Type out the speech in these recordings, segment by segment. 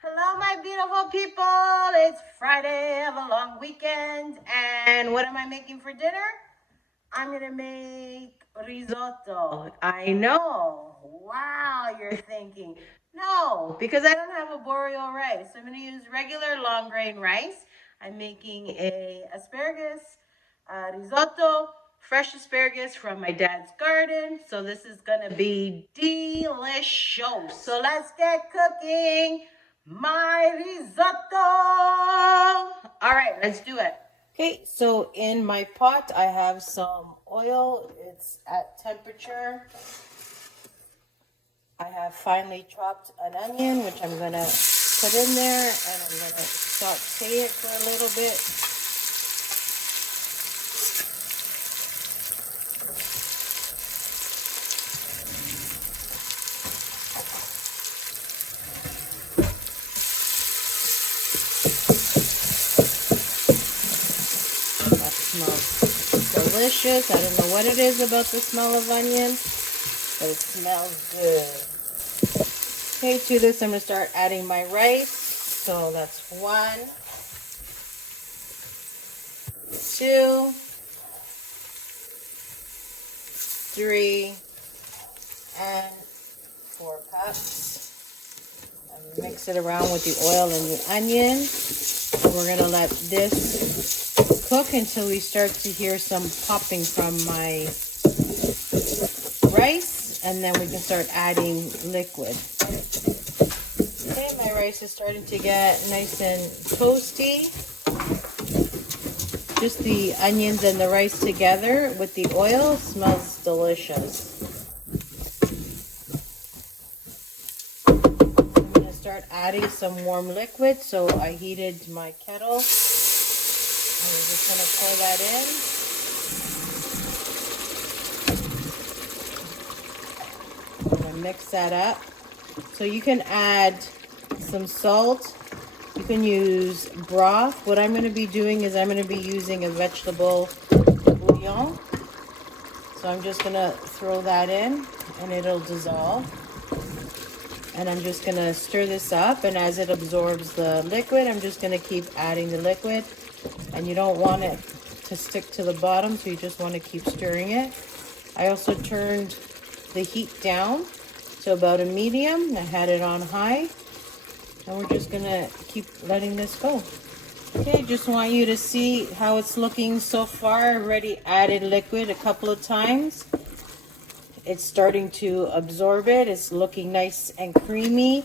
Hello, my beautiful people. It's Friday of a long weekend. And what am I making for dinner? I'm going to make risotto. I know. Wow, you're thinking. No, because I don't have arborio rice. I'm going to use regular long grain rice. I'm making a asparagus risotto, fresh asparagus from my dad's garden. So this is going to be delicious. So let's get cooking my risotto. All right, let's do it. Okay, so in my pot, I have some oil. It's at temperature. I have finely chopped an onion, which I'm going to put in there, and I'm going to saute it for a little bit. That smells delicious. I don't know what it is about the smell of onion, but it smells good. Okay, to this I'm going to start adding my rice. So that's 1, 2, 3, and 4 cups. And mix it around with the oil and the onion. And we're going to let this cook until we start to hear some popping from my rice, and then we can start adding liquid. Okay, my rice is starting to get nice and toasty. Just the onions and the rice together with the oil smells delicious. I'm going to start adding some warm liquid. So I heated my kettle. And we're just going to pour that in. I'm going to mix that up. So you can add some salt. You can use broth. What I'm going to be doing is I'm going to be using a vegetable bouillon. So I'm just going to throw that in and it'll dissolve. And I'm just going to stir this up, and as it absorbs the liquid, I'm just going to keep adding the liquid. And you don't want it to stick to the bottom, so you just want to keep stirring it. I also turned the heat down to about a medium. I had it on high. And we're just going to keep letting this go. Okay, just want you to see how it's looking so far. I've already added liquid a couple of times. It's starting to absorb it. It's looking nice and creamy.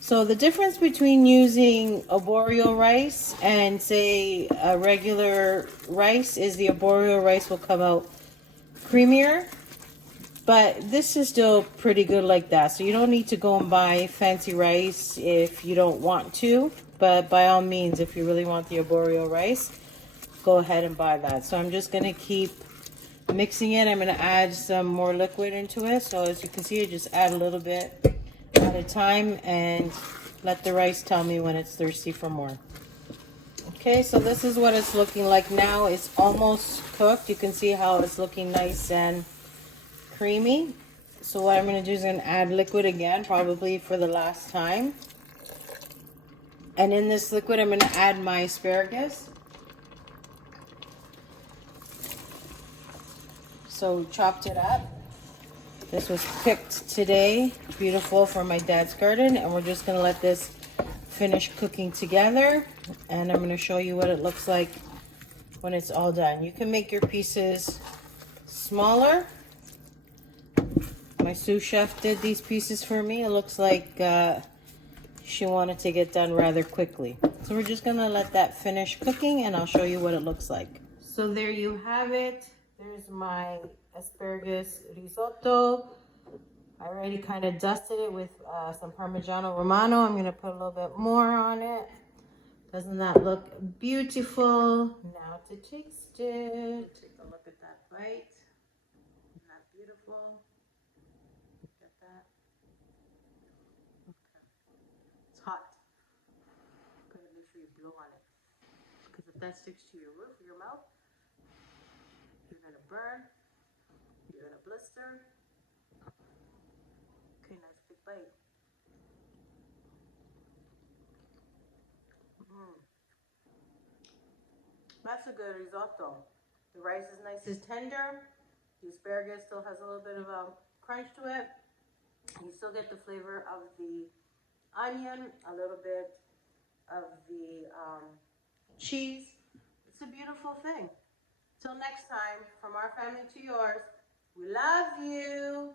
So the difference between using arborio rice and say a regular rice is the arborio rice will come out creamier. But this is still pretty good like that. So you don't need to go and buy fancy rice if you don't want to. But by all means, if you really want the arborio rice, go ahead and buy that. So I'm just going to keep mixing it. I'm going to add some more liquid into it. So as you can see, I just add a little bit at a time and let the rice tell me when it's thirsty for more. Okay, so this is what it's looking like now. It's almost cooked. You can see how it's looking nice and creamy. So what I'm going to do is I'm going to add liquid again, probably for the last time. And in this liquid, I'm going to add my asparagus. So chopped it up. This was picked today, beautiful, from my dad's garden. And we're just going to let this finish cooking together. And I'm going to show you what it looks like when it's all done. You can make your pieces smaller. My sous chef did these pieces for me. It looks like she wanted to get done rather quickly. So we're just going to let that finish cooking and I'll show you what it looks like. So there you have it. There's my asparagus risotto. I already kind of dusted it with some Parmigiano Romano. I'm going to put a little bit more on it. Doesn't that look beautiful? Now to taste it. Take a look at that bite. Isn't that beautiful? Get that? Okay. It's hot. I'm gonna make sure you blow on it. Because if that sticks to your roof of your mouth, you're gonna burn, you're gonna blister. Okay, nice big bite. That's a good risotto. The rice is nice and tender. The asparagus still has a little bit of a crunch to it. You still get the flavor of the onion, a little bit of the cheese. It's a beautiful thing. Till next time, from our family to yours, we love you.